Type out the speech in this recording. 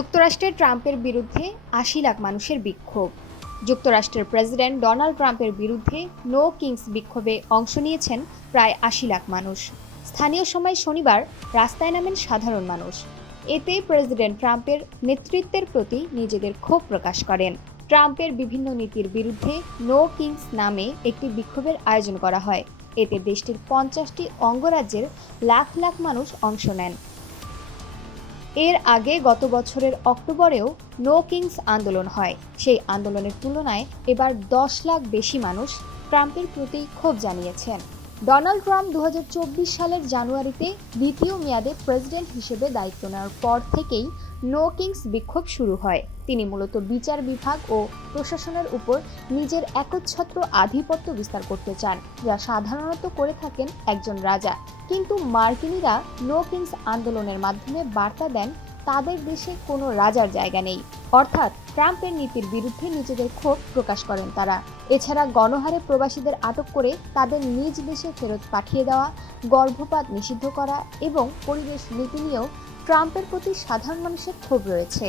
যুক্তরাষ্ট্রে ট্রাম্পের বিরুদ্ধে ৮০ লাখ মানুষের বিক্ষোভ। যুক্তরাষ্ট্রের প্রেসিডেন্ট ডোনাল্ড ট্রাম্পের বিরুদ্ধে নো কিংস বিক্ষোভে অংশ নিয়েছেন প্রায় ৮০ লাখ মানুষ। স্থানীয় সময় শনিবার রাস্তায় নামেন সাধারণ মানুষ। এতে প্রেসিডেন্ট ট্রাম্পের নেতৃত্বের প্রতি নিজেদের ক্ষোভ প্রকাশ করেন। ট্রাম্পের বিভিন্ন নীতির বিরুদ্ধে নো কিংস নামে একটি বিক্ষোভের আয়োজন করা হয়। এতে দেশটির ৫০টি অঙ্গরাজ্যের লাখ লাখ মানুষ অংশ নেন। এর আগে গত বছরের অক্টোবরেও নো কিংস আন্দোলন হয়। সেই আন্দোলনের তুলনায় এবার ১০ লাখ বেশি মানুষ ট্রাম্পের প্রতি ক্ষোভ জানিয়েছেন। ডোনাল্ড ট্রাম্প ২০২৪ সালের জানুয়ারিতে দ্বিতীয় মেয়াদে প্রেসিডেন্ট হিসেবে দায়িত্ব নেওয়ার পর থেকেই নো কিংস বিক্ষোভ শুরু হয়। তিনি মূলত বিচার বিভাগ ও প্রশাসনের উপর নিজের একচ্ছত্র আধিপত্য বিস্তার করতে চান, যা সাধারণত করে থাকেন একজন রাজা। কিন্তু মার্কিনিরা নো কিংস আন্দোলনের মাধ্যমে বার্তা দেন তাদের দেশে কোনো রাজার জায়গা নেই, অর্থাৎ ট্রাম্পের নীতির বিরুদ্ধে নিজেদের ক্ষোভ প্রকাশ করেন তারা। এছাড়া গণহারে প্রবাসীদের আটক করে তাদের নিজ দেশে ফেরত পাঠিয়ে দেওয়া, গর্ভপাত নিষিদ্ধ করা এবং পরিবেশ নীতি নিয়েও ট্রাম্পের প্রতি সাধারণ মানুষের ক্ষোভ রয়েছে।